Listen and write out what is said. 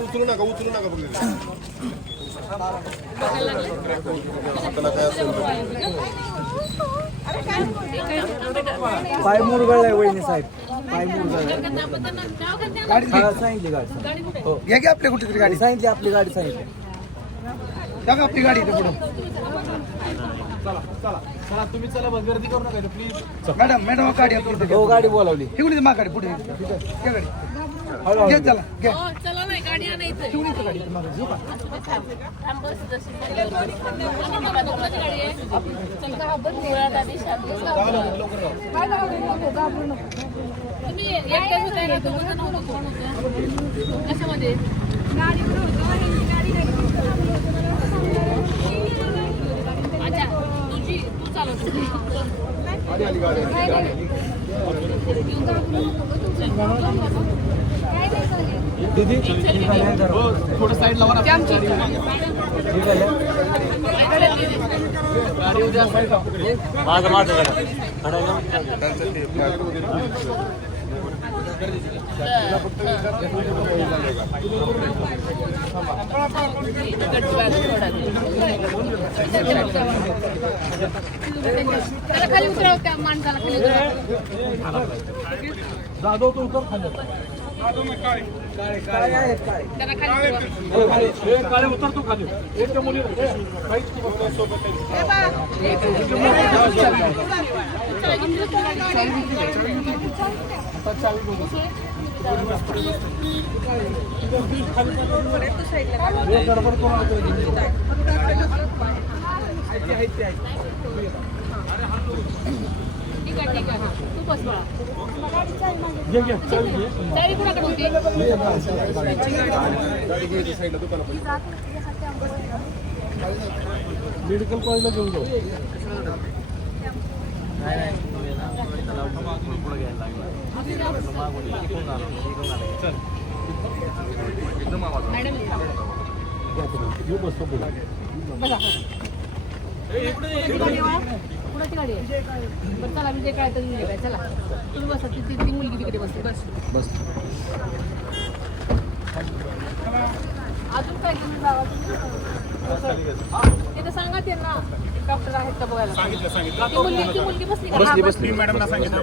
उचलू नका पाय मुरगळलाय वहिनी साहेब, पाय मुरगळलाय. सांगितली गाडी हो घ्या की आपल्या कुठेतरी गाडी सांगितली, आपली गाडी सांगितली का आपली गाडी इथे पुढे. चला चला चला तुम्ही चला, बस गर्दी करू नका प्लीज. मॅडम मॅडम गाडी आपली हो, गाडी बोलावली ठेवली मा गाडी पुढे घ्या गाडी. घ्या चला घ्या चला नाही गाडी आणायचं ठेवली गाडी मागे घेऊ का. तुम्ही एकट्याच होताय ना, दोघं जण नको कशामध्ये अच्छा तुझी तू चालवतो दीदी थोडं साईड लावा ना. गाडी उद्या साईड त्याला खाली उतरव, त्या माणसाला खाली उतरव. जाधव तो उतर खाली. काळे आहेत काळे. त्याला खाली उतरव. काळे उतरतो खाली. एक मुली सोबत गडबड करून ठीक आहे ठीक आहे, तू बस बाळा. घे घे तयारी कुणाकडे होती? मेडिकल कॉलेजला घेऊन जाऊ. मॅडम कुणाची गाडी आहे? बरं चला, मी जे काय तर काय चला तुम्ही बसा. ती मुलगी तिकडे बसते. बस बस अजून काय घेऊन जावा तुम्ही? तिथे सांगा त्यांना डॉक्टर आहेत का बघायला. ती मुलगी बसली का? मॅडमला सांगितलं